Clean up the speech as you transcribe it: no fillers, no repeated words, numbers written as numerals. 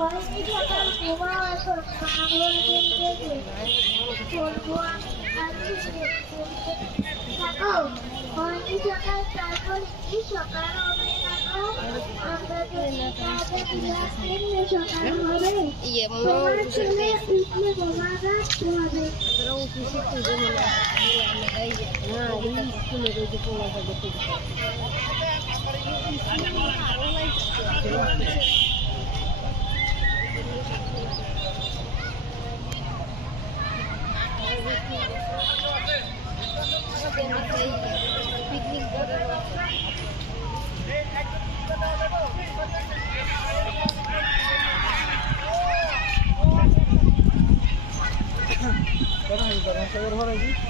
হয়নি সকাল ঘুমাও এখন পাগল জিন্দেগি বলবো আমি আছি থাকো হয়নি সকাল তারপর কি সকাল হবে না গো আমরা যদি কাজে দিয়ে সকাল হবে তোমার ছেলে উঠলে ঘুমাবে ঘুমাবে পিকনিক করে Sekarang juga orang saya orang lagi.